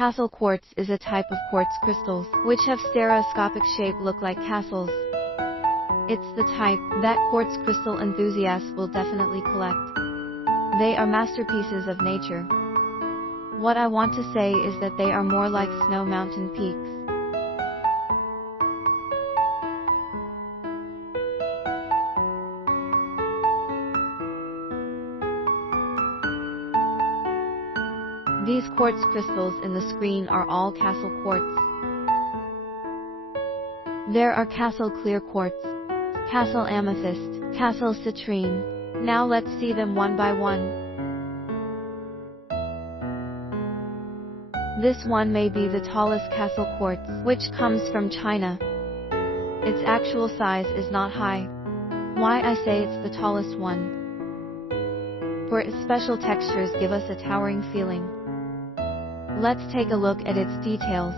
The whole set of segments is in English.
Castle quartz is a type of quartz crystals, which have stereoscopic shape look like castles. It's the type that quartz crystal enthusiasts will definitely collect. They are masterpieces of nature. What I want to say is that they are more like snow mountain peaks. These quartz crystals in the screen are all castle quartz. There are castle clear quartz, castle amethyst, castle citrine. Now let's see them one by one. This one may be the tallest castle quartz, which comes from China. Its actual size is not high. Why I say it's the tallest one? For its special textures give us a towering feeling. Let's take a look at its details.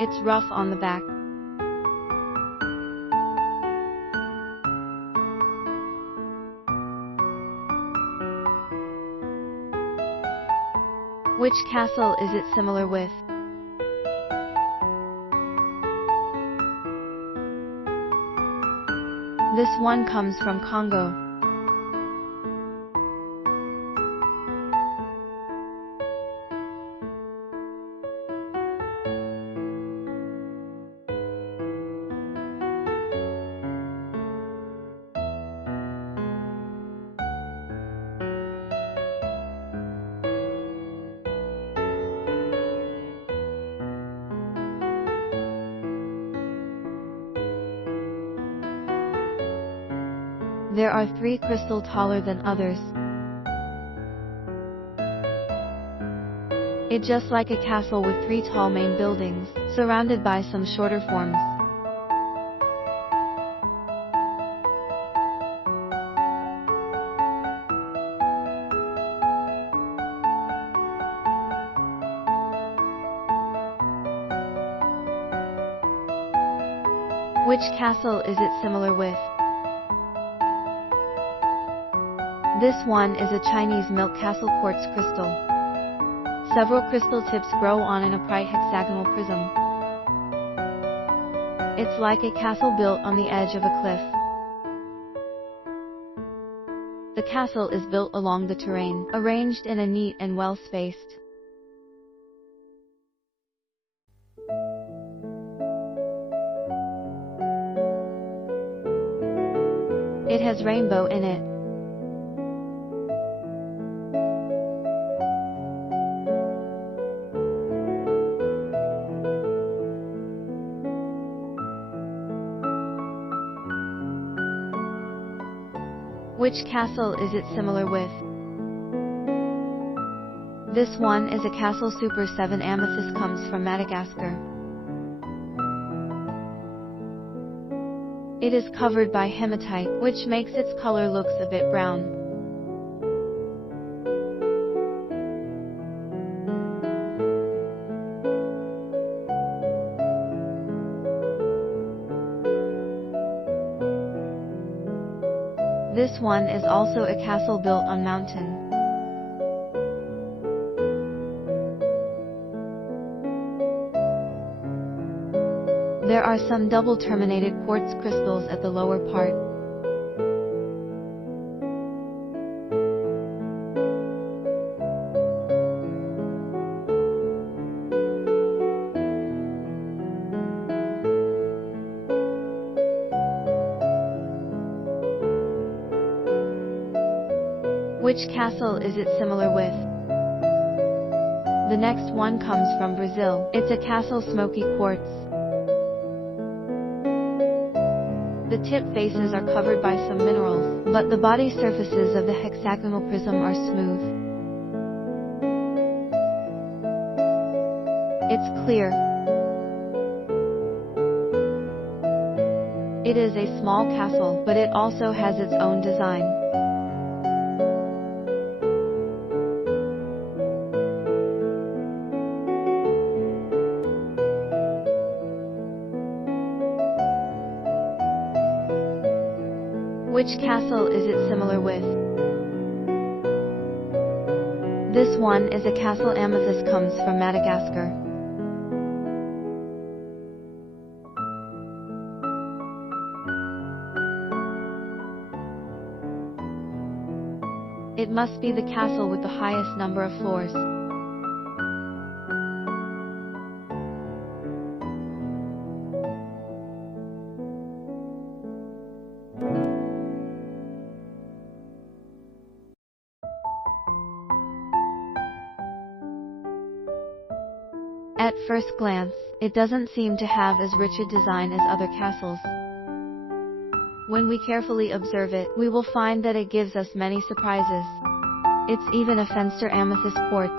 It's rough on the back. Which castle is it similar with? This one comes from Congo. There are 3 crystals taller than others. It's just like a castle with 3 tall main buildings, surrounded by some shorter forms. Which castle is it similar with? This one is a Chinese milk castle quartz crystal. Several crystal tips grow on an upright hexagonal prism. It's like a castle built on the edge of a cliff. The castle is built along the terrain, arranged in a neat and well-spaced. It has rainbow in it. Which castle is it similar with? This one is a castle Super 7 amethyst comes from Madagascar. It is covered by hematite, which makes its color looks a bit brown. This one is also a castle built on mountain. There are some double terminated quartz crystals at the lower part. Which castle is it similar with? The next one comes from Brazil. It's a castle smoky quartz. The tip faces are covered by some minerals, but the body surfaces of the hexagonal prism are smooth. It's clear. It is a small castle, but it also has its own design. Which castle is it similar with? This one is a castle. Amethyst comes from Madagascar. It must be the castle with the highest number of floors. At first glance, it doesn't seem to have as rich a design as other castles. When we carefully observe it, we will find that it gives us many surprises. It's even a Fenster amethyst quartz.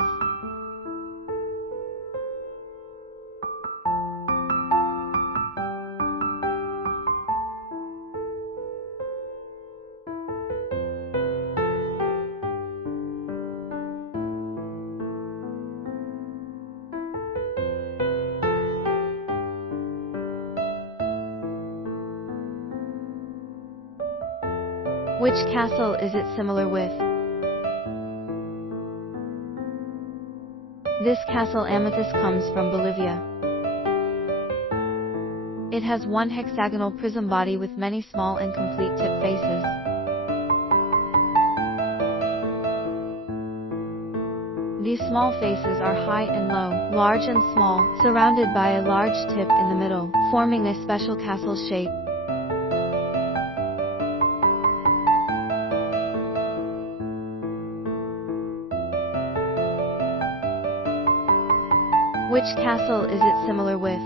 Which castle is it similar with? This castle amethyst comes from Bolivia. It has one hexagonal prism body with many small and complete tip faces. These small faces are high and low, large and small, surrounded by a large tip in the middle, forming a special castle shape. Which castle is it similar with?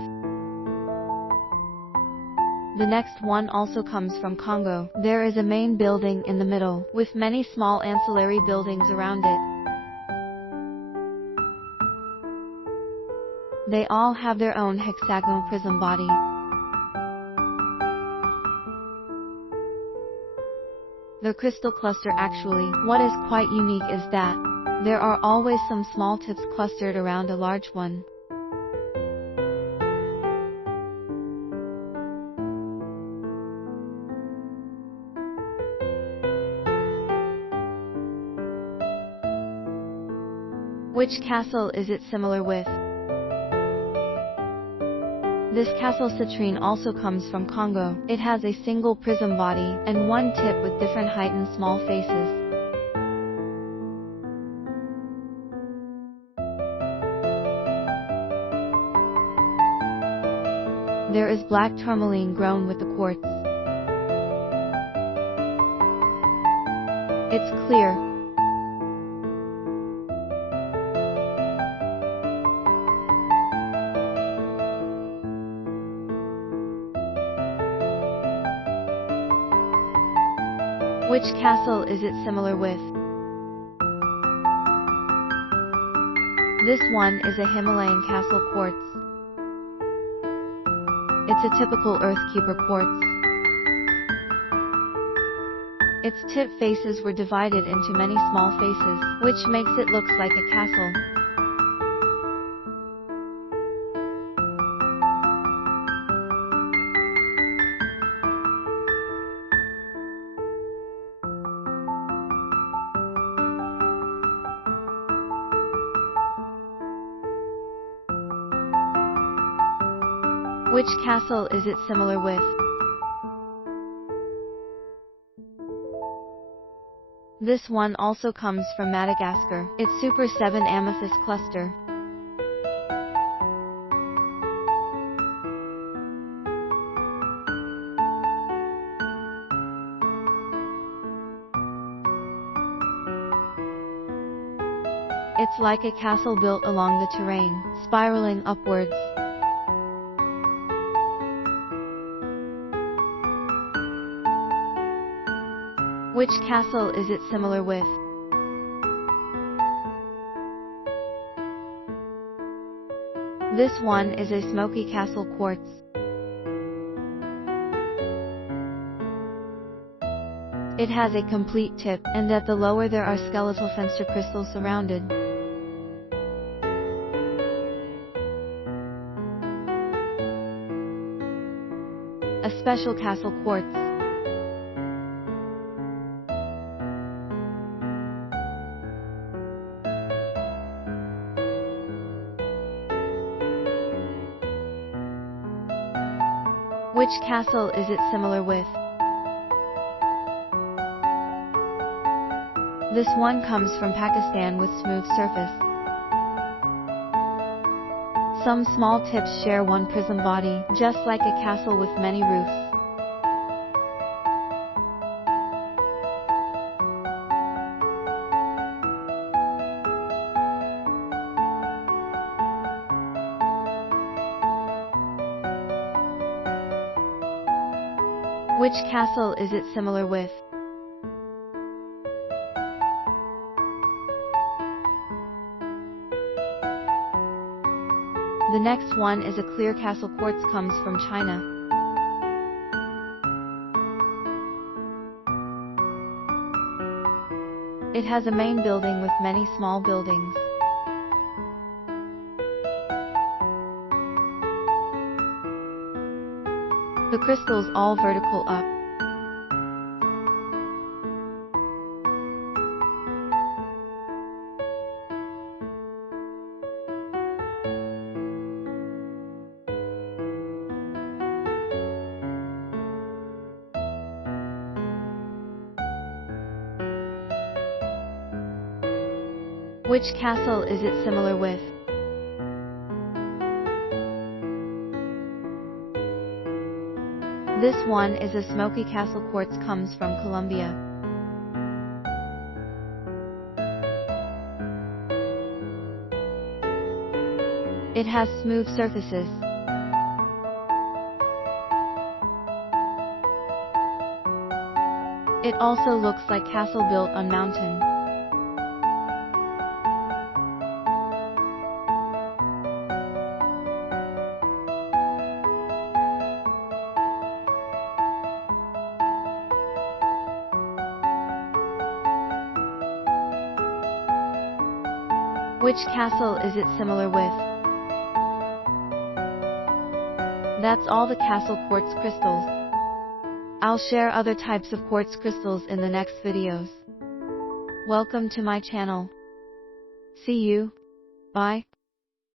The next one also comes from Congo. There is a main building in the middle, with many small ancillary buildings around it. They all have their own hexagonal prism body. The crystal cluster actually, what is quite unique is that there are always some small tips clustered around a large one. Which castle is it similar with? This castle citrine also comes from Congo. It has a single prism body, and one tip with different height and small faces. There is black tourmaline grown with the quartz. It's clear. Which castle is it similar with? This one is a Himalayan castle quartz. It's a typical earthkeeper quartz. Its tip faces were divided into many small faces, which makes it look like a castle. Which castle is it similar with? This one also comes from Madagascar. It's Super 7 amethyst cluster. It's like a castle built along the terrain, spiraling upwards. Which castle is it similar with? This one is a smoky castle quartz. It has a complete tip, and at the lower there are skeletal fencer crystals surrounded. A special castle quartz. Which castle is it similar with? This one comes from Pakistan with smooth surface. Some small tips share one prism body, just like a castle with many roofs. Which castle is it similar with? The next one is a clear castle quartz, comes from China. It has a main building with many small buildings. The crystals all vertical up. Which castle is it similar with? This one is a smoky castle quartz, comes from Colombia. It has smooth surfaces. It also looks like castle built on mountain. Which castle is it similar with? That's all the castle quartz crystals. I'll share other types of quartz crystals in the next videos. Welcome to my channel. See you. Bye.